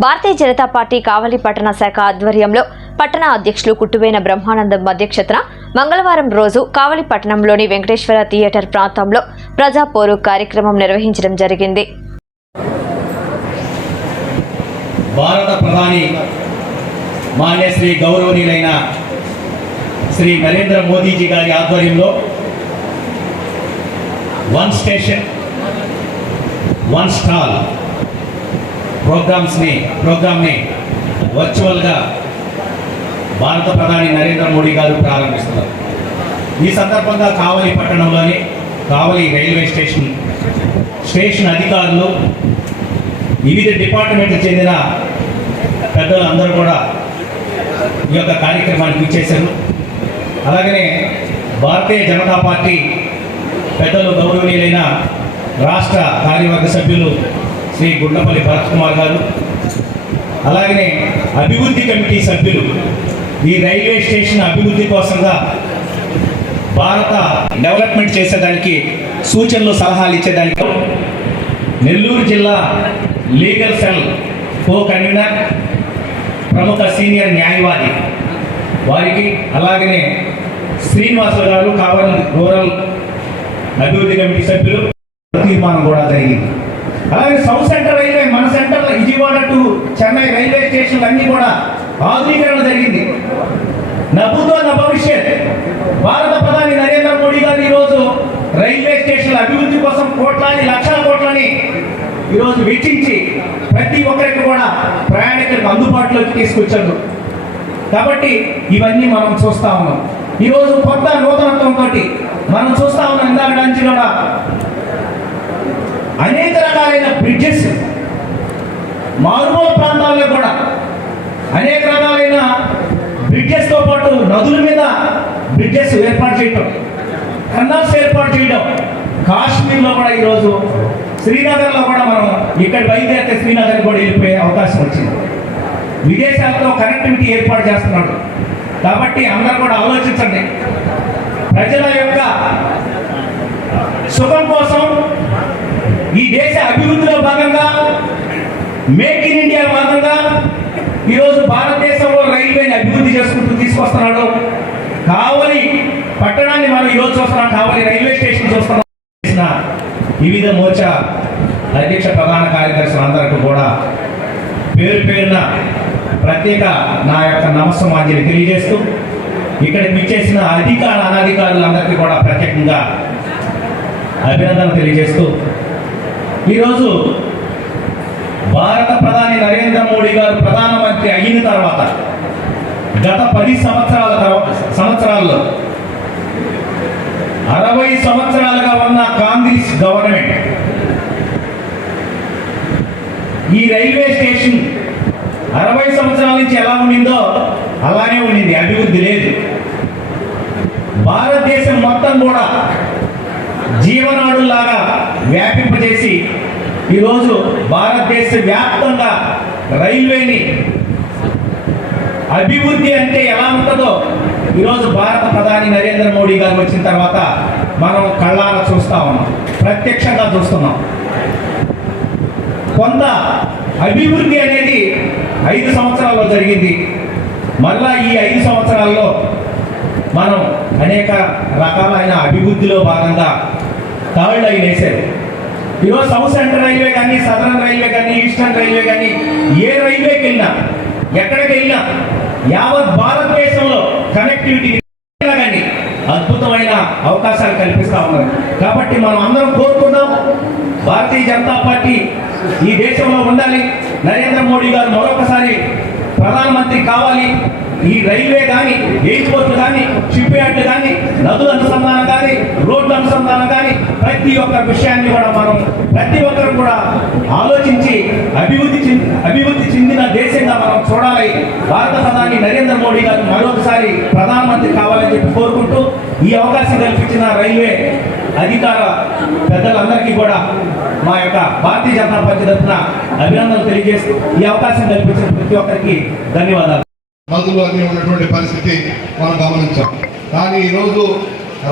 Bharatiya Janata party కావలి పట్టణ శాఖ ఆధ్వర్యంలో పట్టణ అధ్యక్షులు కుట్టువేన బ్రహ్మానందం అధ్యక్షతన మంగళవారం రోజు కావలి పట్టణంలోని వెంకటేశ్వర థియేటర్ ప్రాంతంలో ప్రజాపోరు కార్యక్రమం నిర్వహించడం జరిగింది. భారత ప్రధాని మాన్య శ్రీ గౌరవనీయులైన శ్రీ నరేంద్ర మోదీజీ గారి ఆధ్వర్యంలో వన్ స్టేషన్ వన్ స్టాల్ ప్రోగ్రామ్స్ని ప్రోగ్రామ్ని వర్చువల్గా భారత ప్రధాని నరేంద్ర మోడీ గారు ప్రారంభిస్తున్నారు. ఈ సందర్భంగా కావలి పట్టణంలోని కావలి రైల్వే స్టేషన్ స్టేషన్ అధికారులు వివిధ డిపార్ట్మెంట్లకు చెందిన పెద్దలు అందరూ కూడా ఈ యొక్క కార్యక్రమానికి ఇచ్చేశారు అలాగనే భారతీయ జనతా పార్టీ పెద్దలు గౌరవనీయులైన రాష్ట్ర కార్యవర్గ సభ్యులు శ్రీ గుండపల్లి భరత్ కుమార్ గారు అలాగనే అభివృద్ధి కమిటీ సభ్యులు ఈ రైల్వే స్టేషన్ అభివృద్ధి కోసంగా భారత డెవలప్మెంట్ చేసేదానికి సూచనలు సలహాలు ఇచ్చేదానికి నెల్లూరు జిల్లా లీగల్ సెల్ కో కన్వీనర్ ప్రముఖ సీనియర్ న్యాయవాది వారికి అలాగనే శ్రీనివాసరావు గారు కావాలి రూరల్ అభివృద్ధి కమిటీ సభ్యులు తీర్మానం కూడా జరిగింది. అలాగే సౌత్ సెంటర్ రైల్వే మన centre Vijayawada to Chennai railway స్టేషన్లు అన్నీ కూడా ఆధునీకరణ జరిగింది. నవ్వుతో నా భవిష్యత్. భారత ప్రధాని నరేంద్ర మోడీ గారు ఈరోజు రైల్వే స్టేషన్ల అభివృద్ధి కోసం కోట్లాది లక్షల కోట్లని ఈరోజు వెచ్చించి ప్రతి ఒక్కరికి కూడా ప్రయాణికులకు అందుబాటులోకి తీసుకొచ్చారు. కాబట్టి ఇవన్నీ మనం చూస్తా ఉన్నాం. ఈరోజు కొత్త నూతనత్వంతో మనం చూస్తా ఉన్నాం ఇందాక నుంచి కూడా అనేక రకాలైన బ్రిడ్జెస్ మారుమూల ప్రాంతాల్లో కూడా అనేక రకాలైన బ్రిడ్జెస్తో పాటు నదుల మీద బ్రిడ్జెస్ ఏర్పాటు చేయటం కన్నాల్స్ ఏర్పాటు చేయడం. కాశ్మీర్లో కూడా ఈరోజు శ్రీనగర్లో కూడా మనం ఇక్కడ బయలుదేరితే శ్రీనగర్ కూడా వెళ్ళిపోయే అవకాశం వచ్చింది. విదేశాలతో కనెక్టివిటీ ఏర్పాటు చేస్తున్నాడు. కాబట్టి అందరూ కూడా ఆలోచించండి. ప్రజల యొక్క సుఖం కోసం దేశ అభివృద్ధిలో భాగంగా మేక్ ఇన్ ఇండియా భాగంగా ఈరోజు భారతదేశంలో రైల్వేని అభివృద్ధి చేసుకుంటూ తీసుకొస్తున్నాడు. కావలి పట్టణాన్ని మనం ఈరోజు చూస్తున్నాం. కావలి రైల్వే స్టేషన్ చూస్తున్నాం. వివిధ మోర్చా అధ్యక్ష ప్రధాన కార్యదర్శులు అందరికీ కూడా పేరు పేరున ప్రత్యేక నా యొక్క నమస్సమాంజలి తెలియజేస్తూ ఇక్కడ విచ్చేసిన అధికార అనధికారులందరికీ కూడా ప్రత్యేకంగా అభినందన తెలియజేస్తూ ఈరోజు భారత ప్రధాని నరేంద్ర మోడీ గారు ప్రధానమంత్రి అయిన తర్వాత గత పది సంవత్సరాల తర్వాత సంవత్సరాల్లో అరవై సంవత్సరాలుగా ఉన్న కాంగ్రెస్ గవర్నమెంట్ ఈ రైల్వే స్టేషన్ అరవై సంవత్సరాల నుంచి ఎలా ఉండిందో అలానే ఉండింది. అభివృద్ధి లేదు. భారతదేశం మొత్తం కూడా జీవనాడులాగా వ్యాపింపజేసి ఈరోజు భారతదేశ వ్యాప్తంగా రైల్వేని అభివృద్ధి అంటే ఎలా ఉంటుందో ఈరోజు భారత ప్రధాని నరేంద్ర మోడీ గారు వచ్చిన తర్వాత మనం కళ్ళారా చూస్తా ఉన్నాం. ప్రత్యక్షంగా చూస్తున్నాం. కొంత అభివృద్ధి అనేది ఐదు సంవత్సరాల్లో జరిగింది. మళ్ళా ఈ ఐదు సంవత్సరాల్లో మనం అనేక రకాలైన అభివృద్ధిలో భాగంగా థర్డ్ లైన్ వేశారు ఈరోజు సౌత్ సెంట్రల్ రైల్వే కానీ సదరన్ రైల్వే కానీ ఈస్టర్న్ రైల్వే కానీ ఏ రైల్వేకి వెళ్ళినా ఎక్కడికి వెళ్ళినా యావత్ భారతదేశంలో కనెక్టివిటీ కానీ అద్భుతమైన అవకాశాలు కల్పిస్తూ ఉన్నారు కాబట్టి మనం అందరం కోరుకుందాం భారతీయ జనతా పార్టీ ఈ దేశంలో ఉండాలి. నరేంద్ర మోడీ గారు మరొకసారి ప్రధానమంత్రి కావాలి. ఈ రైల్వే కానీ ఎయిర్పోర్ట్ కానీ షిప్ కానీ నదుల అనుసంధానం కానీ రోడ్ల అనుసంధానం కానీ ప్రతి ఒక్క విషయాన్ని కూడా మనం ప్రతి ఒక్కరు కూడా ఆలోచించి అభివృద్ధి చెంది అభివృద్ధి చెందిన దేశంగా మనం చూడాలి. భారత ప్రధాని నరేంద్ర మోడీ గారు మరొకసారి ప్రధానమంత్రి కావాలని చెప్పి కోరుకుంటూ ఈ అవకాశం కల్పించిన రైల్వే అధికార పెద్దలందరికీ కూడా మా యొక్క భారతీయ జనతా పార్టీ తరఫున అభినందనలు తెలియజేస్తూ ఈ అవకాశం కల్పించిన ప్రతి ఒక్కరికి ధన్యవాదాలు. మందులు అన్ని ఉన్నటువంటి పరిస్థితి మనం గమనించాం. కానీ ఈరోజు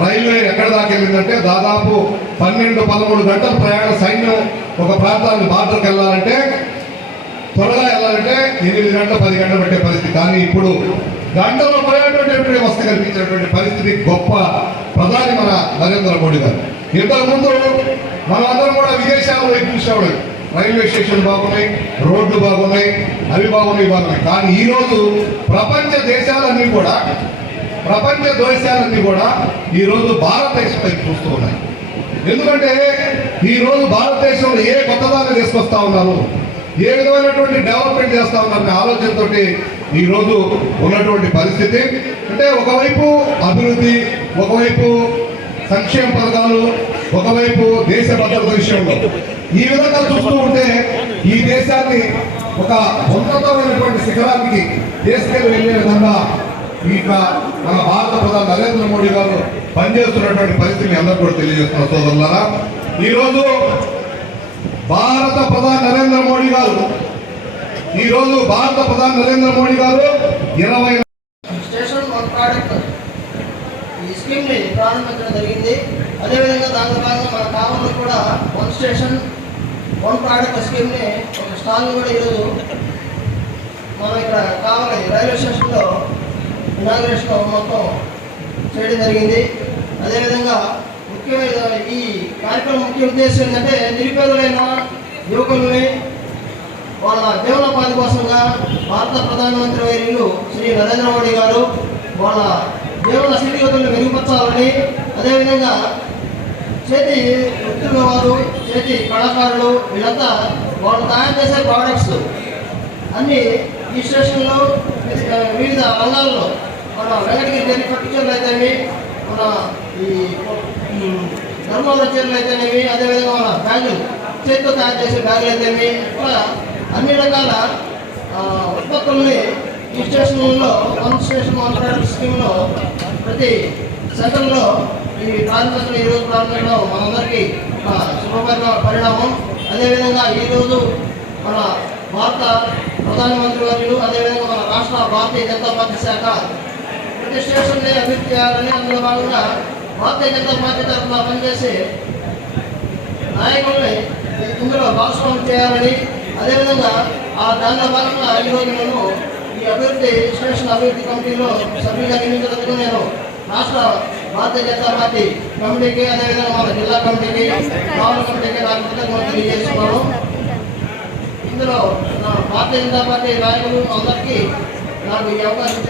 రైల్వే ఎక్కడ దాకా వెళ్ళిందంటే దాదాపు పన్నెండు పదమూడు గంటల ప్రయాణ సైన్యం ఒక ప్రాంతానికి బార్డర్కి వెళ్ళాలంటే త్వరగా వెళ్ళాలంటే ఎనిమిది గంటల పది గంటలు పెట్టే పరిస్థితి. కానీ ఇప్పుడు గంటలో పోయేటువంటి వస్తు కల్పించినటువంటి పరిస్థితి గొప్ప ప్రధాని మన నరేంద్ర మోడీ గారు. ఇంతకు ముందు మనం కూడా విదేశాల్లో వైపు చూసేవాడు రైల్వే స్టేషన్ బాగున్నాయి రోడ్లు బాగున్నాయి అవి బాగున్నాయి బాగున్నాయి. కానీ ఈరోజు ప్రపంచ దేశాలన్నీ కూడా ప్రపంచ దేశాలన్నీ కూడా ఈ రోజు చూస్తూ ఉన్నాయి. ఎందుకంటే ఈరోజు భారతదేశంలో ఏ కొత్తదాన్ని తీసుకొస్తా ఉన్నారు? ఏ విధమైనటువంటి డెవలప్మెంట్ చేస్తా ఉన్నారనే ఆలోచనతో ఈరోజు ఉన్నటువంటి పరిస్థితి? అంటే ఒకవైపు అభివృద్ధి ఒకవైపు సంక్షేమ పథకాలు ఒకవైపు దేశ భద్రత విషయంలో. ఈ విధంగా చూస్తూ ఉంటే ఈ దేశాన్ని ఒక ఉన్నతమైనటువంటి శిఖరానికి తీసుకెళ్ళి వెళ్ళే విధంగా ఈ మన భారత ప్రధాని నరేంద్ర మోడీ గారు పనిచేస్తున్నటువంటి పరిస్థితిని అందరూ కూడా తెలియజేస్తున్నారు సోదరులారా. ఈరోజు భారత ప్రధాని నరేంద్ర మోడీ గారు. ఈరోజు భారత ప్రధాని నరేంద్ర మోడీ గారు ఇరవై స్టేషన్ వన్ ప్రోడక్ట్ ఈ స్కీమ్ని ప్రారంభించడం జరిగింది. అదేవిధంగా దానిలో భాగంగా మన కావల్లో కూడా వన్ స్టేషన్ వన్ ప్రాడక్ట్ స్కీమ్ని ఒక స్టాల్ని కూడా ఈరోజు మనం ఇక్కడ కావాలి రైల్వే స్టేషన్లో ఇనాగ్రేషన్ మొత్తం చేయడం జరిగింది. అదేవిధంగా ముఖ్యమైన కార్యక్రమం ముఖ్య ఉద్దేశం ఏంటంటే నిరుపేదలైన యువకుల్ని వాళ్ళ జీవనోపాధి కోసంగా భారత ప్రధానమంత్రి వైర్యులు శ్రీ నరేంద్ర మోడీ గారు వాళ్ళ జీవన స్థితిగతులను మెరుగుపరచాలని అదేవిధంగా చేతి వృత్తుల వారు చేతి కళాకారులు వీళ్ళంతా వాళ్ళు తయారు చేసే ప్రోడక్ట్స్ అన్నీ ఈ స్టేషన్లో వివిధ రంగాల్లో మన వెంకటగిరి డైరీ ఫర్నిచర్లు అయితేనేవి మన ఈ ధర్మాల చీరలు అయితేనేవి అదేవిధంగా మన బ్యాగులు చేతితో తయారు చేసే బ్యాగులు అయితేనేవి ఇట్లా అన్ని రకాల ఉత్పత్తుల్ని ఈ స్టేషన్లో వన్ స్టేషన్ వన్ ప్రోడక్ట్ స్కీమ్లో ప్రతి సెంటర్లో ఈ ప్రారంభించడం ఈరోజు ప్రారంభించడం మనందరికీ ఒక పరిణామం. అదేవిధంగా ఈరోజు మన భారత ప్రధానమంత్రి వర్యులు అదేవిధంగా మన రాష్ట్ర భారతీయ జనతా పార్టీ శాఖ ప్రతి స్టేషన్ని అభివృద్ధి చేయాలని అందులో భాగంగా భారతీయ జనతా పార్టీ తరఫున పనిచేసే నాయకుల్ని ఇందులో భాగస్వామ్యం చేయాలని అదేవిధంగా ఆ దానిలో భాగంగా ఈరోజు నేను ఈ అభివృద్ధి స్టేషన్ అభివృద్ధి కమిటీలో సభ్యులుగా నియమించినందుకు నేను రాష్ట్ర భారతీయ జనతా పార్టీ కమిటీకి అదేవిధంగా మన జిల్లా కమిటీకి కావల కమిటీకి నాకు కృతజ్ఞతలు తెలియజేస్తున్నాను. ఇందులో నా భారతీయ జనతా పార్టీ నాయకులు అందరికీ నాకు ఈ అవకాశం